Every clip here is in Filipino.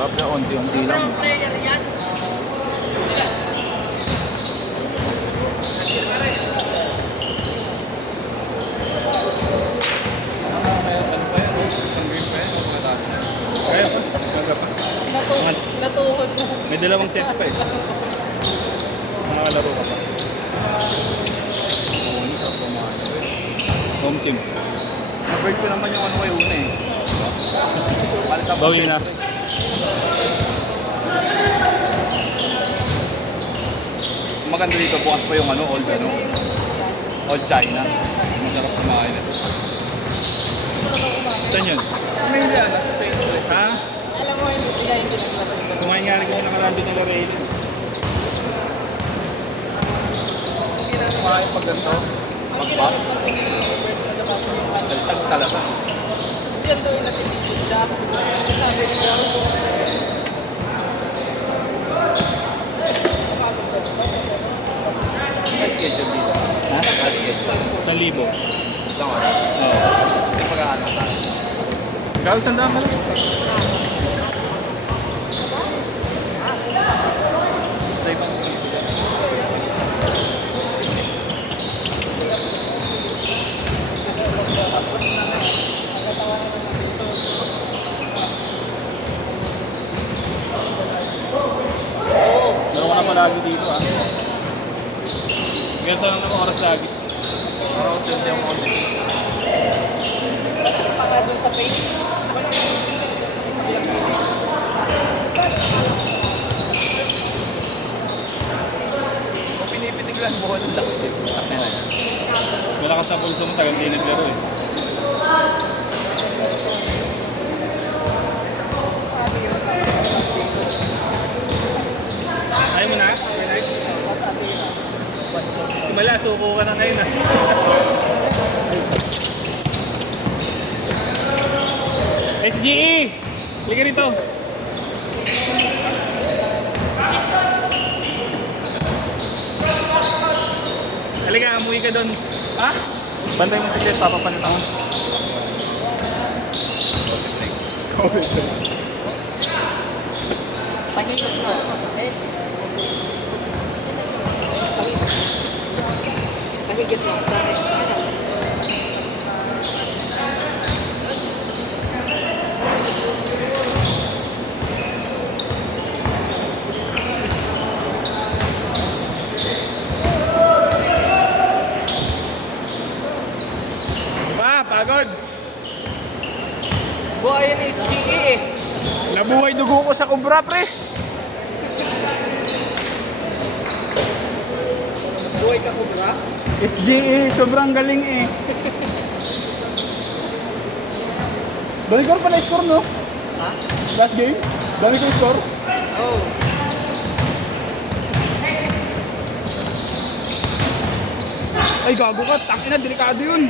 Sarap na, unti-unti lang. Player yan. Natuhod na. May dalawang set pa eh. Nakakalaro ka pa. Home sim. Na-bird ko naman yung ano kayo una eh. Bawi na. Maganda dito, bukas pa yung ano, old China. Masarap kumain ito. Saan yun? May yan, nasa Facebook. Ha? Alam mo, hindi sila yung pinaglaro. Kumain nga rin kami nakaraan doon nila Ray. Kumain pag ganito, mag-back. Tagtag talaga. Diyan daw yung natitipid. Sabi niya, May schedule dito. Ha? May schedule. 1,000. Isang oras. Oo. Hindi mag-aano tayo. Gawin saan daan malaki. Sa ibang Meron ka na palagi dito ah. Ganito lang naman oras lagi. parang sente yung konti. pag doon sa page. Kung pinipitig lang buwan ng lakas eh. Malakas na pulso mo, tagal din naglaro eh. Ayaw mo na? Tumala, suko ka na ngayon ah. SGE! Liga rito! Halika, umuwi ka doon. Ha? Bantay mo sige, papapanit ako. Pagigit mo. Pagigit mo. Pa, pagod! Buhay yan SPE eh. Nabuhay dugo ko sa kubra, pre! Buhay ka kubra. SGE, sobrang galing eh. Dami ko pala score, no? Ha? Last game? Dami ko score? Oh. Ay, gago ka. Tangina, delikado yun.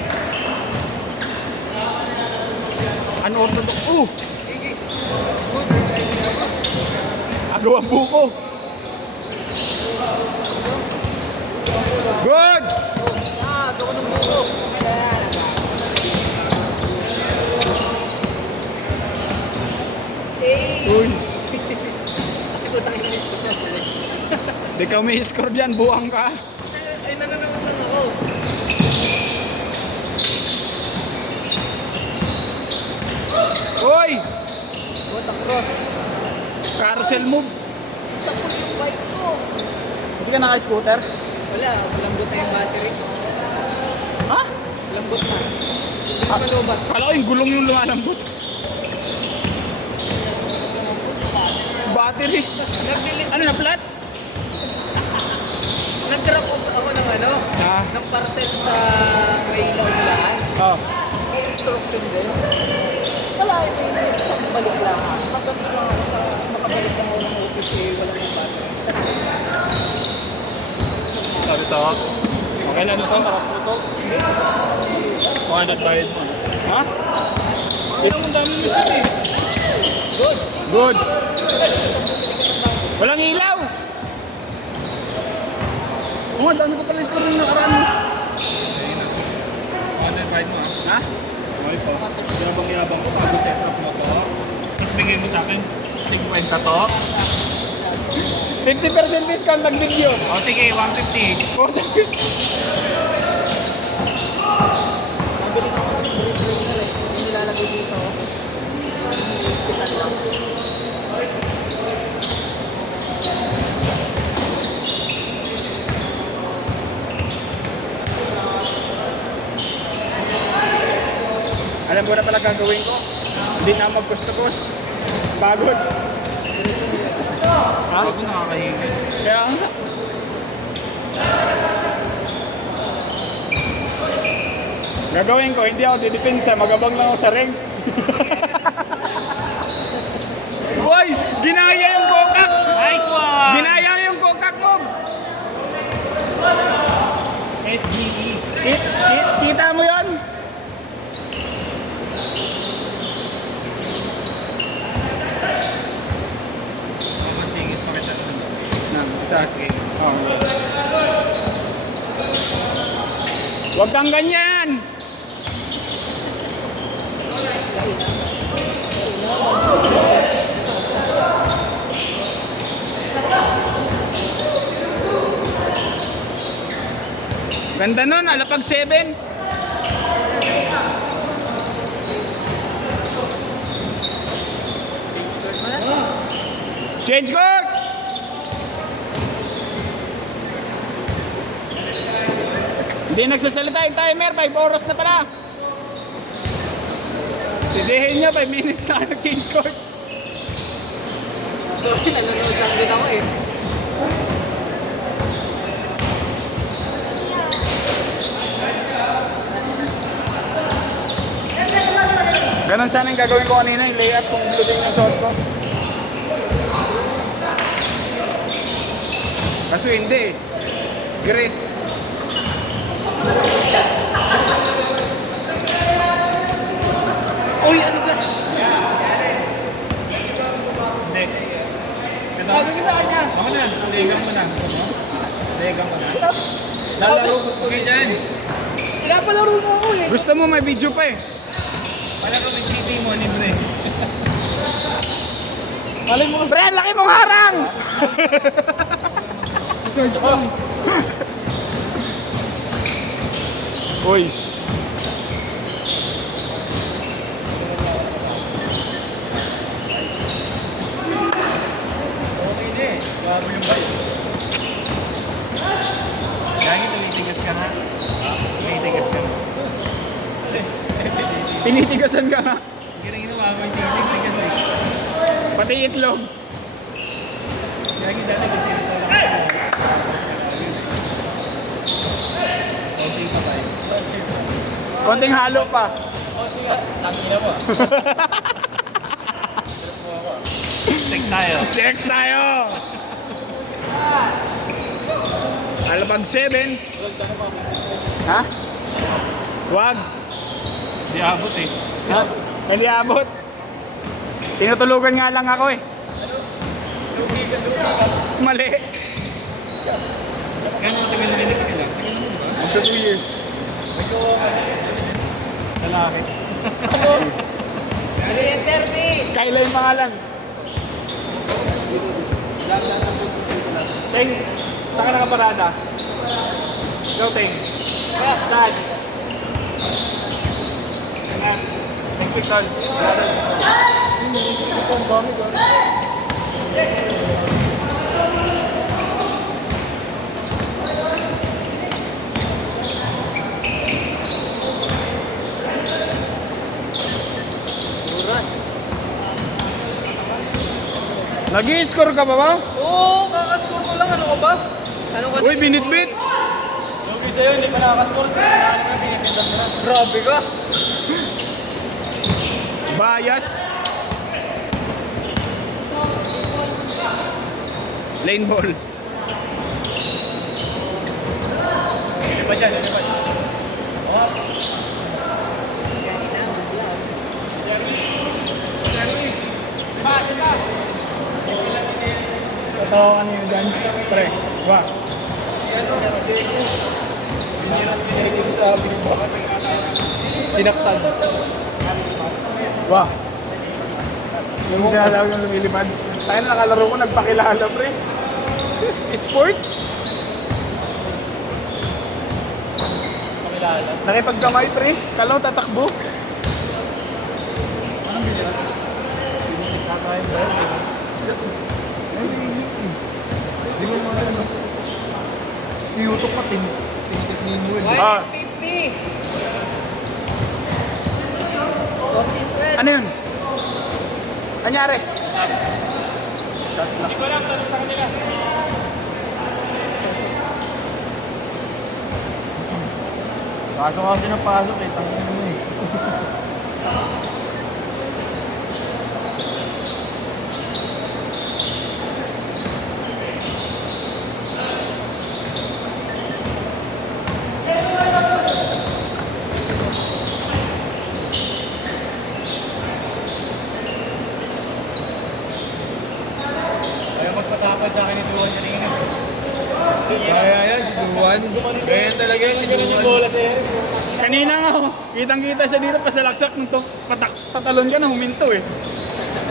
Unorthodox. Agaw ang buko. Good! Ah, gawa ng buko. Ayan. Hey. Uy, Ako tayo na score. di ka may score dyan. Buwang ka. Ay, nananakot lang ako. Uy! What a cross. Carousel move. Sa po yung bike ko. Hindi ka naka-scooter? Wala, lambot na yung battery. Ha? Lambot na. Hindi na malubat. Kala ko yung gulong yung lumalambot. Battery. Nag-delete. Ano na, flat? Nag-drop off ako ng ano, Ah. ng parcel sa may Laulaan. Oh. May instruction din. Wala, hindi isang balik lang. Magdami lang ako sa makabalik lang ako ng office eh, wala ng battery. Sabi to. Okay lang ito, nakaputo. Baka nagbayad mo. Ha? Pero ang dami mo siya eh. Good. Good. Walang ilaw. Oo nga, dami ko pala score yung nakaraan mo. Ride mo ah. Ha? Okay po. Yabang-yabang ko, bago set up mo ko. Tapos bigay mo sa akin. 50 to. 50% discount ng video. O sige, 150. Nabili na ako ng green na like, yung nilalagay dito. Kitan lang. Alam mo na talaga gawin ko. Hindi na magkustos. Pagod. Ako ko nakakahinga. Kaya nga. Gagawin ko, hindi ako didepensa. Magabang lang ako sa ring. Boy! Ginaya yung kokak! Nice one! Ginaya yung kokak mo! SGE. Kita mo yon? Masingit pa kita naman. Sa Huwag kang ganyan! Ganda nun, alapag 7. Change court! Hindi nagsasalita yung timer, 5 oras na pala. Sisihin nyo, 5 minutes na nag-change court. Sorry, nanonood lang din ako eh. Ganon sana yung gagawin ko kanina, yung layup kung blue din yung suot ko. Kaso hindi eh. Gray. Uy, ano ka? Hindi. Ito. Sabi ko sa kanya. Ako na. Legang mo na. Legang mo na. Lalaro ko kayo dyan. Pinapalaro mo ako eh. Gusto mo may video pa eh. Wala ko nag-TV mo, libre. Malay mo. Pre, ang laki mong harang! Uy. Okay na eh. Gawa mo yung bike. Lagi tumitigas ka na. Tumitigas ka na. Tinitigasan ka nga. Hindi na ginawa mo yung tingitigas eh. Pati itlog. Lagi dati tingitigas ka. Okay pa tayo. Konting halo pa. Tangin na mo. Take tayo. Checks tayo! Alapag 7. Ha? Wag. Di abot eh. Ha? Hindi abot. Tinutulugan nga lang ako eh. Mali. Gano'n tagal na rin sila? After 2 years. Lalaki. Ano yung termi? Kayla yung pangalan. Teng, saan ka nakaparada? Go, Teng. Saan? Ayan. Mexican. Nag-i-score ka ba ba? Oo, kakascore ko lang. Ano ka ba? Ano ka? Uy, binitbit! Lugi sa'yo, hindi pa nakakasport. Grabe ka. Bias. Lane ball. Hindi pa dyan, hindi pa dyan. Totoo ka niyo dyan. Pre, wa. Sinaktan. Wa. Yung siya daw yung lumilipad. Tayo na nakalaro ko, nagpakilala pre. Sports? Pakilala. Nakipagkamay pre. Kalaw tatakbo. Anong bilira? Kakain ba yun? Hindi mo mga ano. Iyutok pa, tinitik ni mo. Ah, 150. ano yun? Anyari? Hindi ko alam, tanong sa kanila. Pasok kasi ng pasok eh, tangin mo eh. Ayaw magpatapad sa akin ni Duwan niya rin. Kaya yan, si Duwan. Ganyan talaga yan, si Duwan. Bola sa'yo. Kanina nga, oh, kitang-kita siya dito, pasalaksak nung patalon ka na, huminto eh.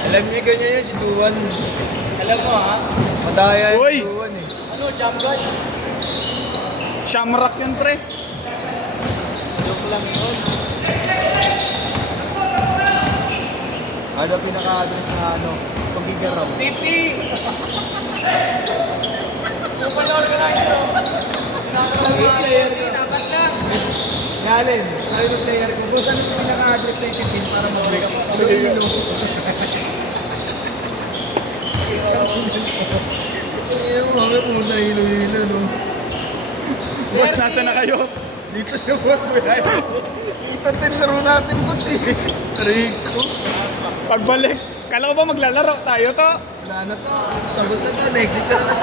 Alam niyo ganyan yan, si Duwan. Alam mo ha? Madaya yan Uy! si Duwan eh. Ano, jump gun? Shamrock yan pre. Joke lang yun. Ano pinaka-address na ano, pagigaraw. Pipi. Dapat lang. Galen, sabi ng player ko, kung saan yung pinaka-address na ikitin para mabalik ako. Iloilo. Ayun, mga puta, Iloilo, no? Boss, nasa na kayo? Dito yung boss, dito din laro natin, boss eh. Rico. Pagbalik, kala ko ba maglalaro tayo to? Wala na to. Tapos na to, next week na na.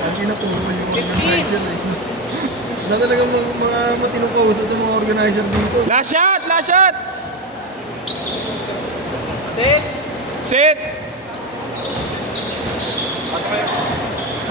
Ang pinatuloy yung organizer eh. Wala talagang mga matinong kausap sa mga organizer dito. Last shot! Last shot! Sit. Sit!